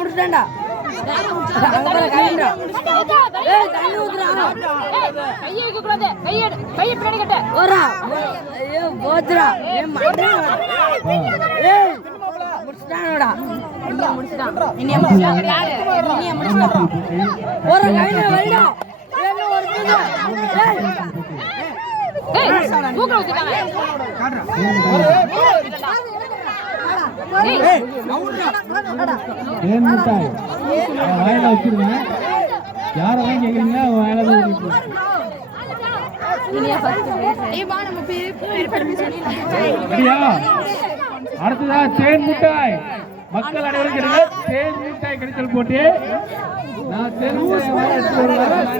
முடிச்சுட்டா வச்சிருங்க. யார வாங்கி கேக்குறீங்களா? அடுத்ததா தேன் மிட்டாய். மக்கள் அனைவரும் தேன் மிட்டாய் கிடைச்சல் போட்டு நான் தேன் மிட்டாய்